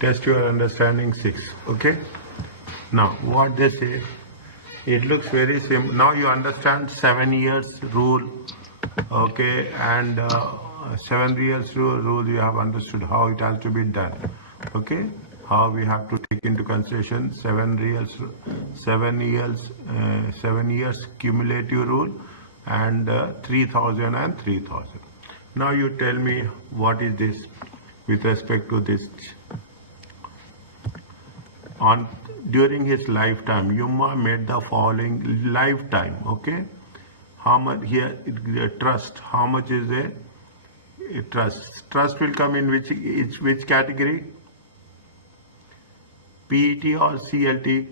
Test your understanding 6. Okay. Now what they say, it looks very simple. Now you understand 7 years rule. Okay, and 7 years rule you have understood how it has to be done. Okay, how we have to take into consideration 7 years cumulative rule and 3000 and 3000. Now you tell me what is this with respect to this. During his lifetime, Yuma made the following lifetime. Okay, how much here? Trust. How much is a trust? Trust will come in which category? PET or CLT?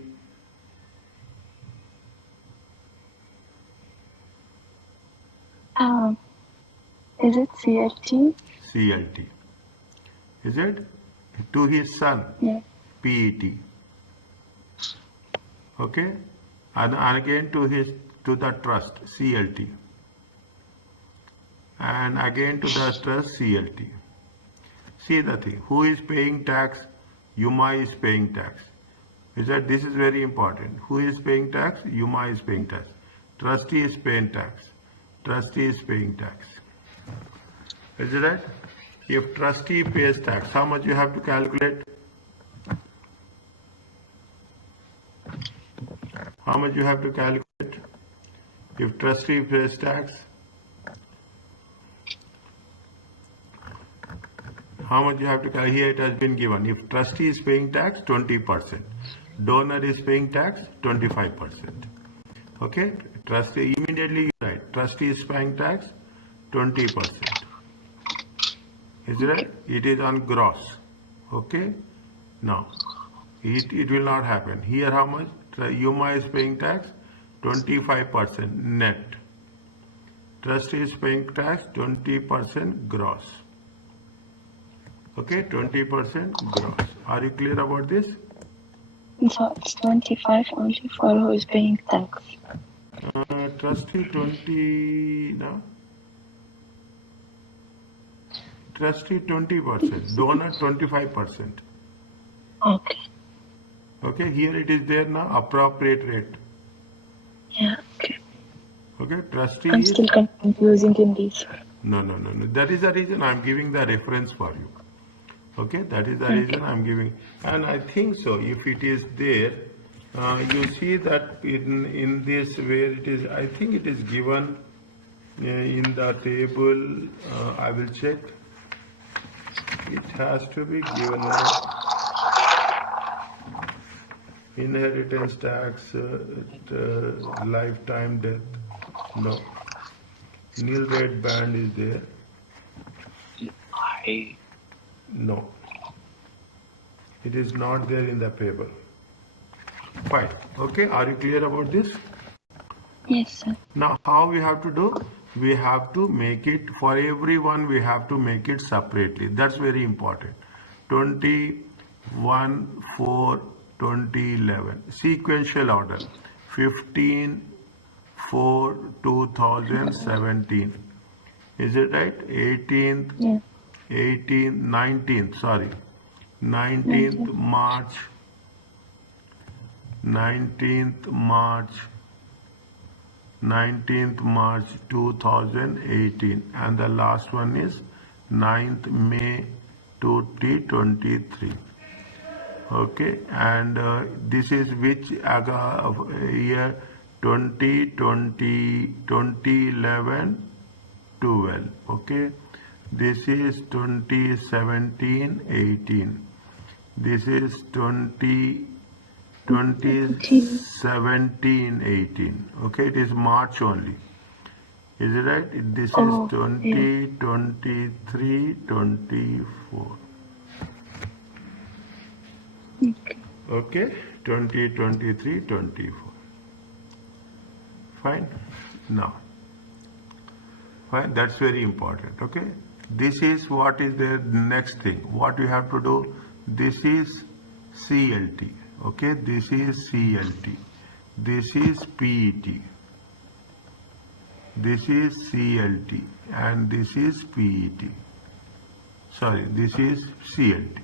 Is it CLT? CLT. Is it? To his son? Yeah. PET. Okay, and again to the trust CLT, and again to the trust CLT. See the thing, who is paying tax? Yuma is paying tax. Is that this is very important? Who is paying tax? Yuma is paying tax. Trustee is paying tax. Trustee is paying tax. Is it right? If trustee pays tax, how much you have to calculate? How much you have to calculate? If trustee pays tax, how much you have to calculate? Here it has been given. If trustee is paying tax, 20%. Donor is paying tax, 25%. Okay? Trustee, immediately you write. Trustee is paying tax, 20%. Is it right? It is on gross. Okay? Now, it will not happen. Here how much? Yuma is paying tax 25% net. Trustee is paying tax 20% gross. Okay, 20% gross. Are you clear about this? So it's 25 only for who is paying tax. Trustee 20 no. Trustee 20%. Donor 25%. Okay. Okay, here it is there now, appropriate rate. Yeah, okay. Okay, trustee I'm still confusing in these. No. That is the reason I'm giving the reference for you. Okay, that is the reason I'm giving. And I think so, if it is there, you see that in this where it is, I think it is given in the table, I will check. It has to be given. Inheritance tax, lifetime death, no. Nil rate band is there. No. It is not there in the paper. Fine. Okay, are you clear about this? Yes, sir. Now, how we have to do? We have to make it, for everyone, we have to make it separately. That's very important. 21, 4, 2011 sequential order 15 4 2017 is it right? 18th Yeah. 19th March 2018 and the last one is 9th May 2023. Okay, and this is which year? 2011 12. Okay, this is 2017 18. This is 2017 18. Okay, it is March only. Is it right? This is 2023 24. Okay, 2023 24. Fine. Now, fine. That's very important. Okay, this is what is the next thing. What you have to do? This is CLT. Okay, this is CLT. This is PET. This is CLT and this is PET. Sorry, this is CLT.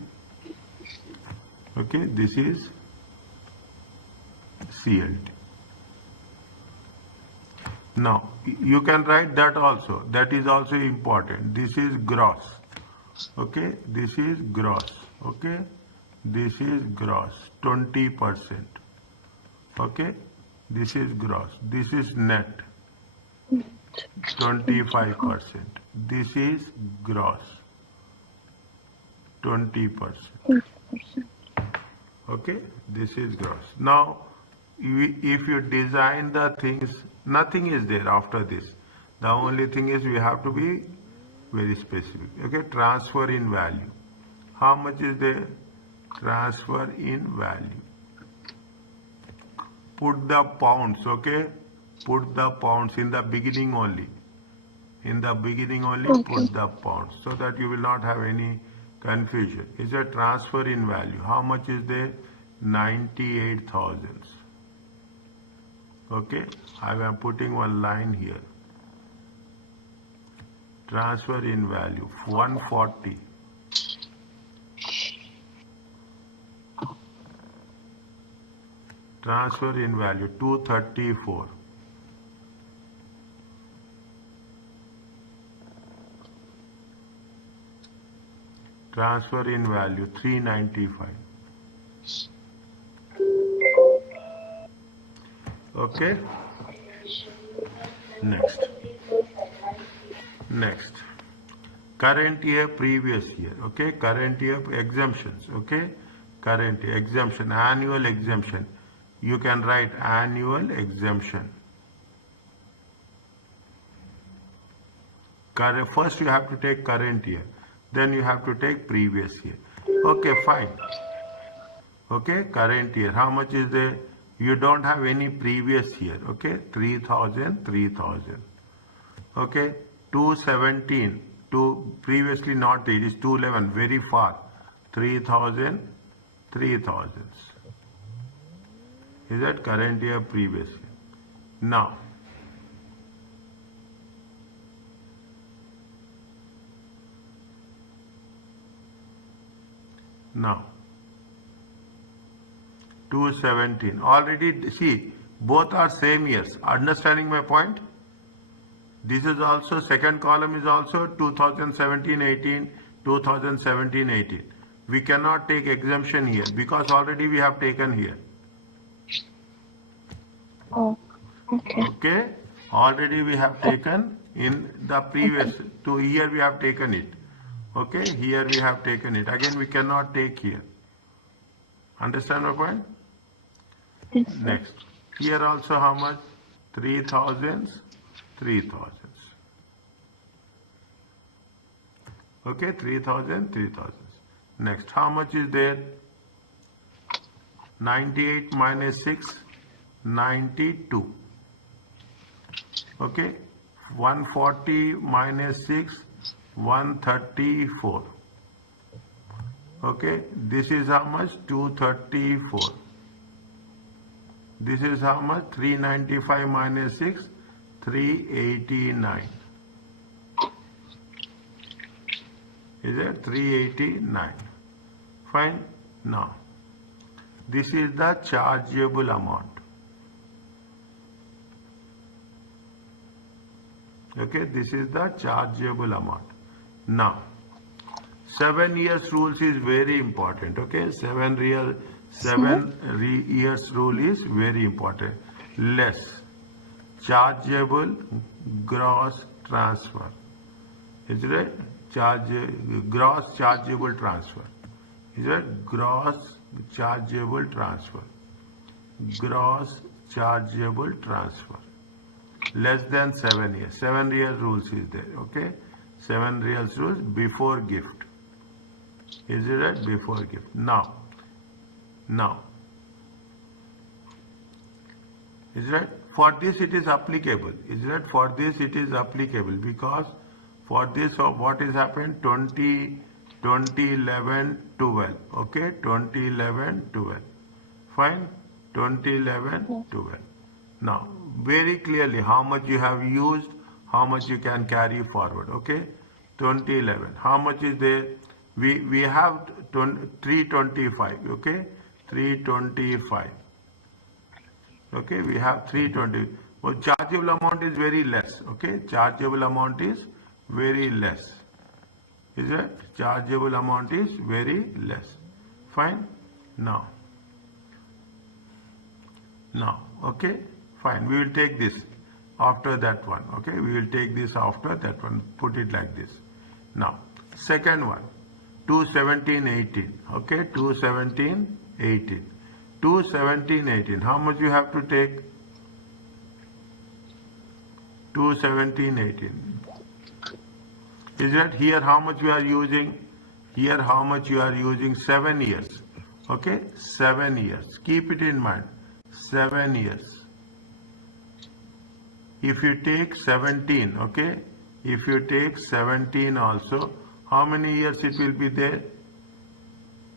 Okay, this is CLT. Now, you can write that also. That is also important. This is gross. Okay, this is gross. Okay, this is gross, 20%. Okay, this is gross. This is net, 25%. This is gross, 20%. Okay, this is gross. Now, if you design the things, nothing is there after this. The only thing is we have to be very specific. Okay, transfer in value. How much is there? Transfer in value. Put the pounds, okay? Put the pounds in the beginning only. In the beginning only, Okay. put the pounds so that you will not have any confusion. Is a transfer in value. How much is there? 98,000. Okay, I am putting one line here. Transfer in value 140. Transfer in value 234. Transfer in value 395. Okay. Next. Current year, previous year. Okay. Current year exemptions. Okay. Current year exemption, annual exemption. You can write annual exemption. First you have to take current year. Then you have to take previous year. Okay, fine. Okay, current year. How much is there? You don't have any previous year. Okay, 3,000, 3,000. Okay, 217. Previously not, it is 211, very far. 3,000, 3,000. Is that current year, previous year? Now, Now, 217. Already, see, both are same years. Understanding my point? This is also, second column is also 2017-18, 2017-18. We cannot take exemption here because already we have taken here. Oh, okay. Okay? Already we have taken in the previous 2 year we have taken it. Okay? Here we have taken it. Again, we cannot take here. Understand my point? Yes, sir. Next. Here also how much? 3,000, 3,000. Okay, 3,000, 3,000. Next, how much is there? 98 minus 6, 92. Okay, 140 minus 6, 134. Okay, this is how much? 234. This is how much? 395 minus 6, 389. Is it 389? Fine. Now, this is the chargeable amount. Okay, this is the chargeable amount. Now, 7 years rules is very important. Okay, 7 years rule is very important. Less chargeable gross transfer. Is it right? Gross chargeable transfer. Is it gross chargeable transfer? Gross chargeable transfer. Less than 7 years. 7 years rules is there. Okay, 7 years rules before gift. Is it right? Before gift. Now, is it right? For this it is applicable. Is it right? For this it is applicable because for this what is happened? 2011, 12. Okay, 2011, 12. Fine. 2011, 12. Now, very clearly how much you have used, how much you can carry forward. Okay, 2011. How much is there? We have 325. Okay, 325. Okay, we have 320. Well, chargeable amount is very less. Okay, chargeable amount is very less. Is it? Chargeable amount is very less. Fine. Now, okay, fine. We will take this after that one. Okay, we will take this after that one. Put it like this. Now, second one, 217.18. Okay, 217.18. 217.18. How much you have to take? 217.18. Is that here how much you are using? Here how much you are using? 7 years. Okay, 7 years. Keep it in mind. 7 years. If you take 17, okay, if you take 17 also, how many years it will be there?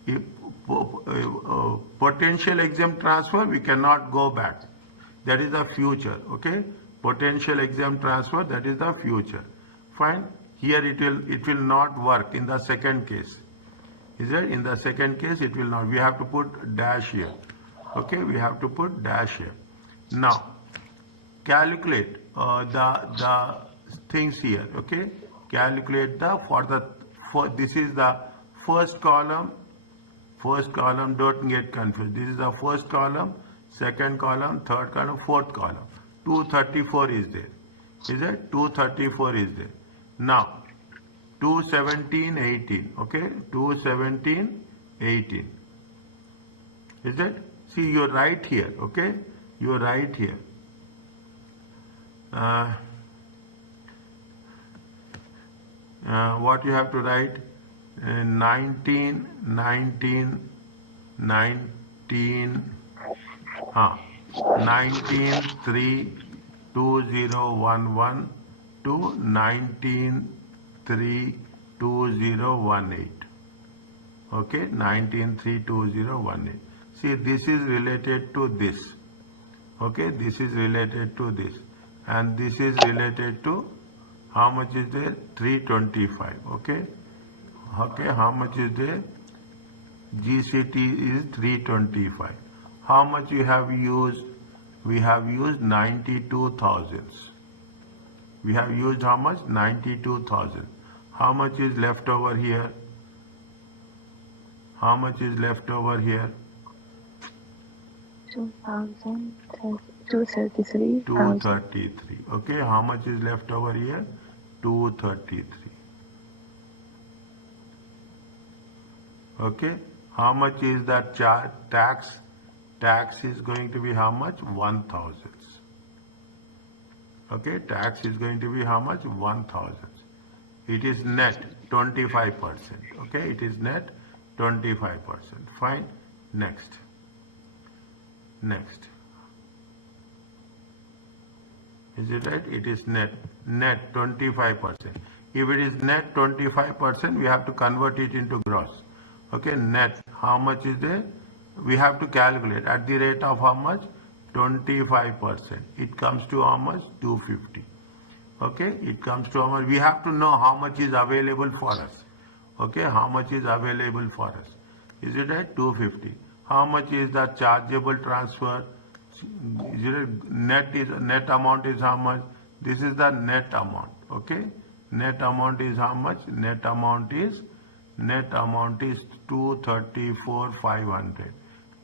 If, potential exempt transfer, we cannot go back. That is the future, okay? Potential exempt transfer, that is the future. Fine. Here it will not work in the second case. Is it? In the second case, it will not. We have to put dash here. Okay, we have to put dash here. Now, calculate the things here. Okay, calculate this is the first column. First column, don't get confused. This is the first column, second column, third column, fourth column. 234 is there. Is it? 234 is there. Now, 217.18. Okay, 217.18. Is it? See, you're right here. Okay, you're right here. What you have to write? 19, 3, 2011 to 19, 3, 2018. Okay, 19, 3, 2018. See, this is related to this. Okay, this is related to this. And this is related to, how much is there? 325. Okay. Okay, how much is there? GCT is 325. How much you have used? We have used 92,000. We have used how much? 92,000. How much is left over here? How much is left over here? 233. 233. Okay, how much is left over here? 233. Okay, how much is that tax? Tax is going to be how much? 1,000. Okay, tax is going to be how much? 1,000. It is net 25%. Okay, it is net 25%. Fine. Next. Next. Is it right? It is net 25%. If it is net 25%, we have to convert it into gross. Okay, net, how much is there? We have to calculate at the rate of how much? 25%. It comes to how much? 250. Okay, it comes to how much? We have to know how much is available for us. Okay, how much is available for us? Is it at 250? How much is the chargeable transfer? Is it net amount is how much? This is the net amount. Okay, net amount is how much? Net amount is 234,500.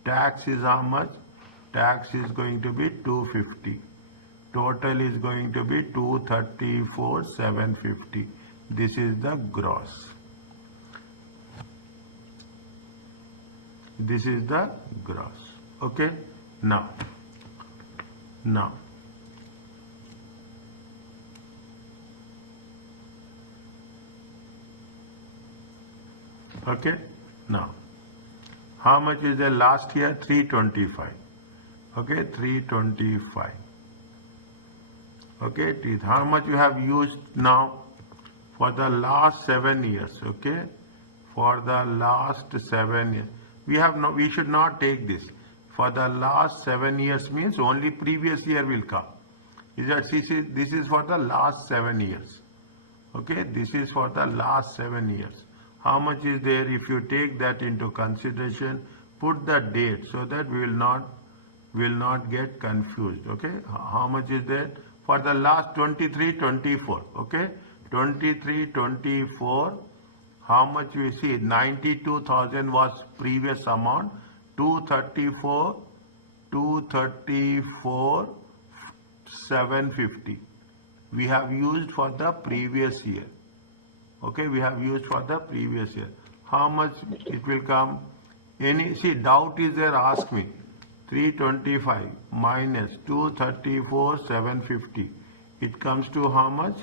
Tax is how much? Tax is going to be 250. Total is going to be 234,750. This is the gross. This is the gross. Okay. Now. Okay. Now, how much is the last year? 325. Okay, 325. Okay, how much you have used now for the last 7 years? Okay, for the last 7 years, we should not take this. For the last 7 years means only previous year will come. Is that this is for the last 7 years? Okay, this is for the last 7 years. How much is there? If you take that into consideration, put the date so that we will not get confused. Okay, how much is there for the last 23-24? Okay, 23-24. How much we see? 92,000 was previous amount. 234 750 we have used for the previous year. Okay, we have used for the previous year. How much it will come? Any, see, doubt is there, ask me. 325 minus 234 750, it comes to how much?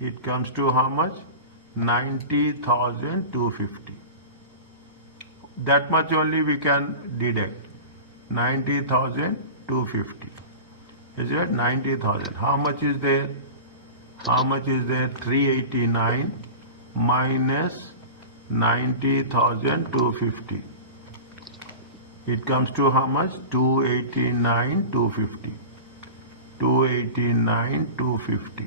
It comes to how much? 90,250. That much only we can deduct. 90,250. Is it 90,000? How much is there? How much is there? 389 minus 90,250. It comes to how much? 289,250. 289,250.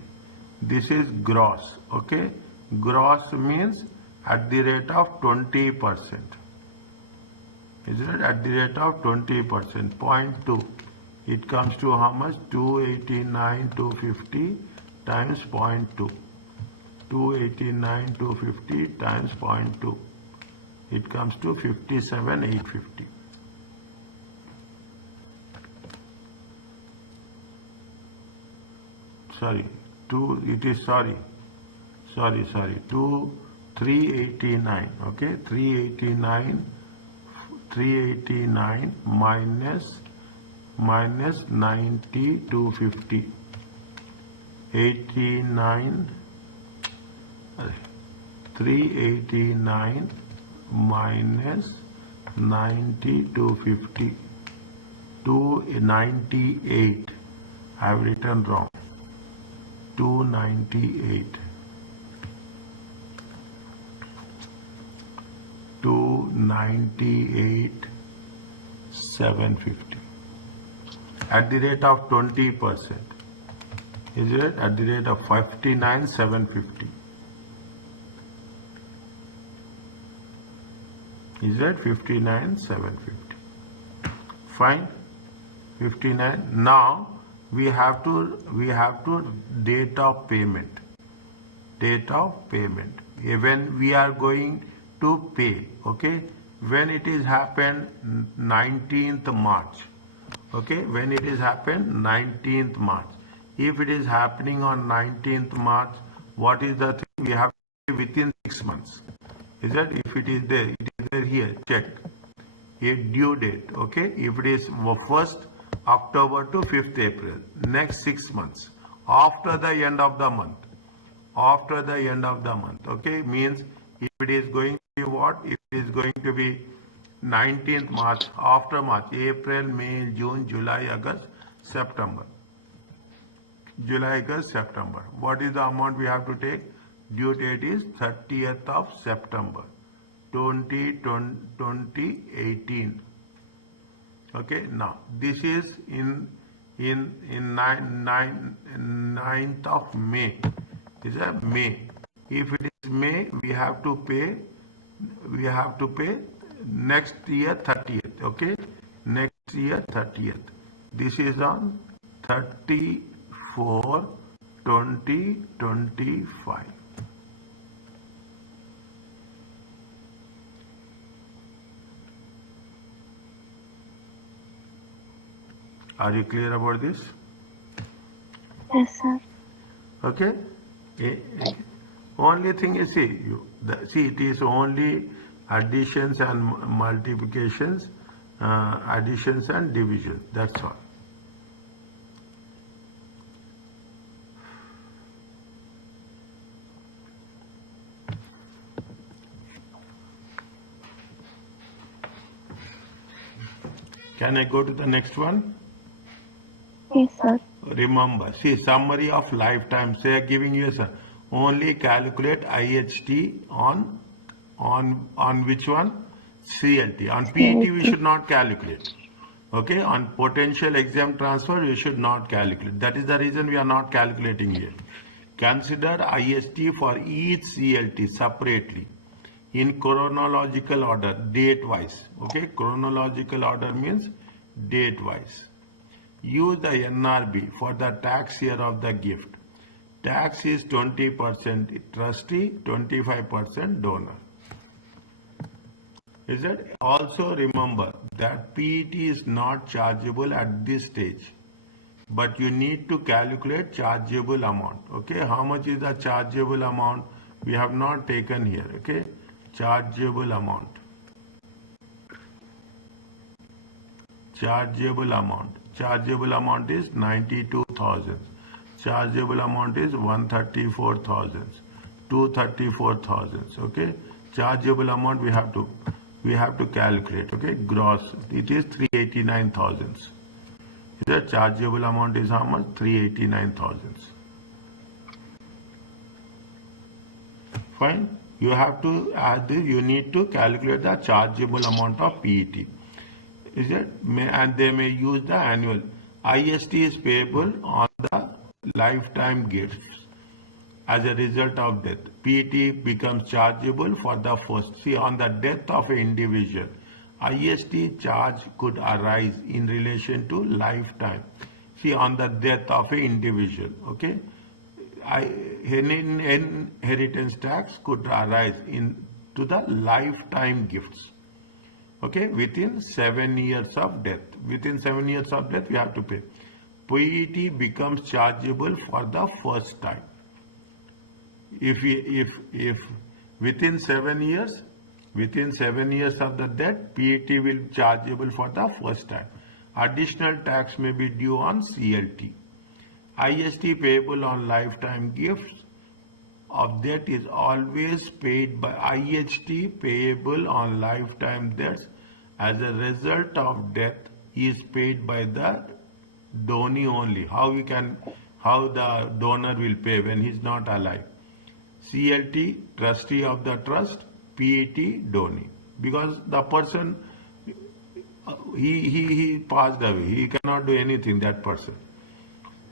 This is gross. Okay, gross means at the rate of 20%. Is it at the rate of 20%? 0.2. It comes to how much? 289,250 times 0.2. 289,250 times 0.2. It comes to 57,850. Sorry, 389. Okay, 389 minus 90,250. 389 minus 90,250. 298. I have written wrong. 298. 750 at the rate of 20%. Is it at the rate of 59,750? Is it 59,750? Fine. 59. Now we have to date of payment. Date of payment. When we are going to pay. Okay, when it is happened 19th March. Okay, when it is happened 19th March. If it is happening on 19th March, what is the thing? We have to pay within 6 months. Is that if it is there here, check. A due date. Okay, if it is 1st October to 5th April, next 6 months. After the end of the month. After the end of the month. Okay, means if it is going to be what? If it is going to be 19th March, after March, April, May, June, July, August, September. July, August, September. What is the amount we have to take? Due date is 30th of September 2018. Okay, now this is in 9th of May. Is that May? If it is May, we have to pay next year 30th. Okay, next year 30th. This is on 34/2025. Are you clear about this? Yes, sir. Okay. Only thing is, see, it is only additions and multiplications, additions and divisions. That's all. Can I go to the next one? Yes, sir. Remember, see, summary of lifetime. They are giving you a only calculate IHT on which one? CLT. On PET we should not calculate. Okay, on potential exempt transfer we should not calculate. That is the reason we are not calculating here. Consider IST for each CLT separately in chronological order, date-wise. Okay, chronological order means date-wise. Use the NRB for the tax year of the gift. Tax is 20% trustee, 25% donor. Is it? Also remember that PET is not chargeable at this stage, but you need to calculate chargeable amount. Okay, how much is the chargeable amount? We have not taken here. Okay, chargeable amount. Chargeable amount. Chargeable amount is 92,000. Chargeable amount is 134,000. 234,000. Okay, chargeable amount we have to calculate. Okay, gross it is 389,000. The chargeable amount is how much? 389,000. Fine. You have to add this. You need to calculate the chargeable amount of PET. Is it? And they may use the annual. IST is payable on the lifetime gifts as a result of death. PET becomes chargeable for the first. See, on the death of an individual, IST charge could arise in relation to lifetime. See, on the death of an individual, okay? Inheritance tax could arise to the lifetime gifts. Okay, within 7 years of death. Within 7 years of death, we have to pay. PET becomes chargeable for the first time. If within 7 years, within 7 years of the death, PET will be chargeable for the first time. Additional tax may be due on CLT. IST payable on lifetime gifts of death is always paid by IST payable on lifetime debts as a result of death is paid by the donee only. How the donor will pay when he is not alive? CLT, trustee of the trust, PET, donee. Because the person, he passed away. He cannot do anything, that person.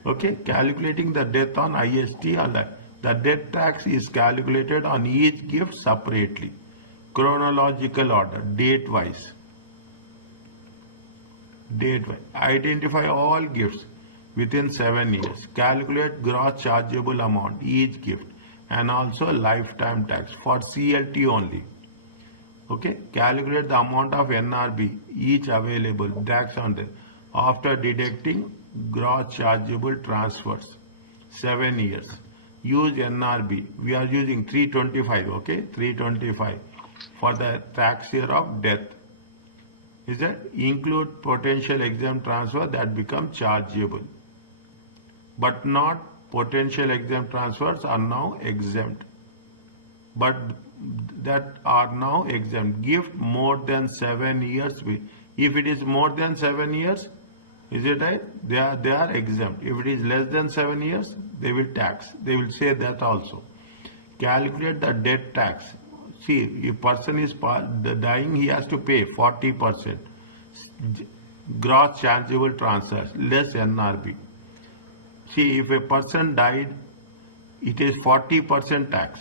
Okay, calculating the death on IST alive. The death tax is calculated on each gift separately. Chronological order, date-wise. Date-wise. Identify all gifts within 7 years. Calculate gross chargeable amount, each gift, and also lifetime tax for CLT only. Okay, calculate the amount of NRB, each available tax on them after deducting gross chargeable transfers. 7 years. Use NRB. We are using 325. Okay, 325 for the tax year of death. Is that include potential exempt transfer that become chargeable, but not potential exempt transfers are now exempt, but that are now exempt. Gift more than 7 years. If it is more than 7 years, is it right? They are exempt. If it is less than 7 years, they will tax. They will say that also. Calculate the death tax. See, if person is dying, he has to pay 40%. Gross chargeable transfers, less NRB. See, if a person died, it is 40% tax.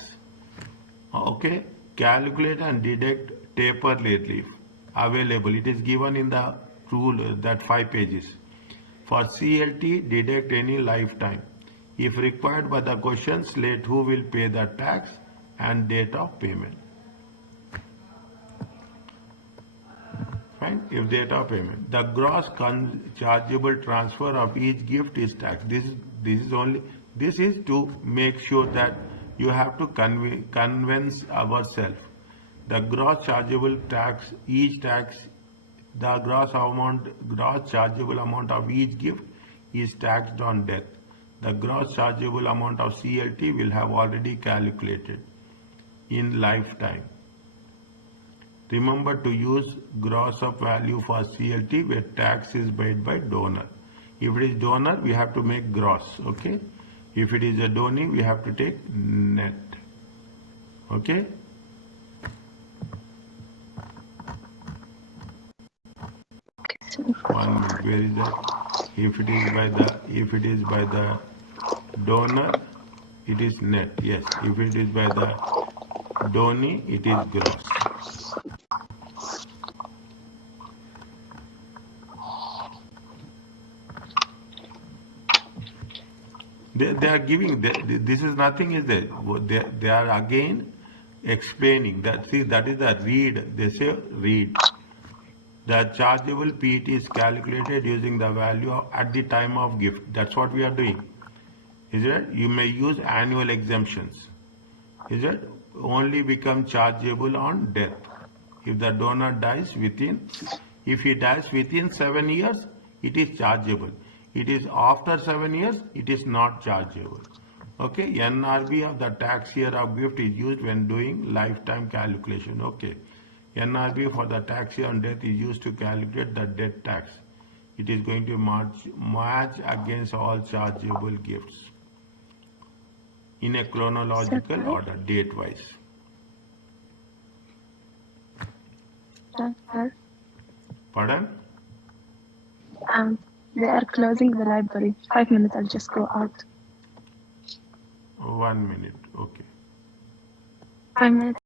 Okay, calculate and deduct taper relief available. It is given in the rule, that 5 pages. For CLT, deduct any lifetime. If required by the question, state who will pay the tax and date of payment. Fine. If date of payment, the gross chargeable transfer of each gift is taxed. This is to make sure that you have to convince ourselves. The gross chargeable tax, each tax, the gross chargeable amount of each gift is taxed on death. The gross chargeable amount of CLT will have already calculated in lifetime. Remember to use gross of value for CLT where tax is paid by donor. If it is donor, we have to make gross. Okay. If it is a donee, we have to take net. Okay. One minute. Where is that? If it is by the donor, It is net, yes. If it is by the donee, it is gross. They are giving, this is nothing, is there? They are again explaining that, see, that is the read. They say read. The chargeable PET is calculated using the value at the time of gift. That's what we are doing. Is it? You may use annual exemptions. Is it? Only become chargeable on death. If the donor dies within, if he dies within 7 years, it is chargeable. It is after 7 years, it is not chargeable. Okay, NRV of the tax year of gift is used when doing lifetime calculation. Okay, NRV for the tax year on death is used to calculate the death tax. It is going to match against all chargeable gifts in a chronological order, date-wise. Pardon? They are closing the library. 5 minutes, I'll just go out. 1 minute, okay. 5 minutes.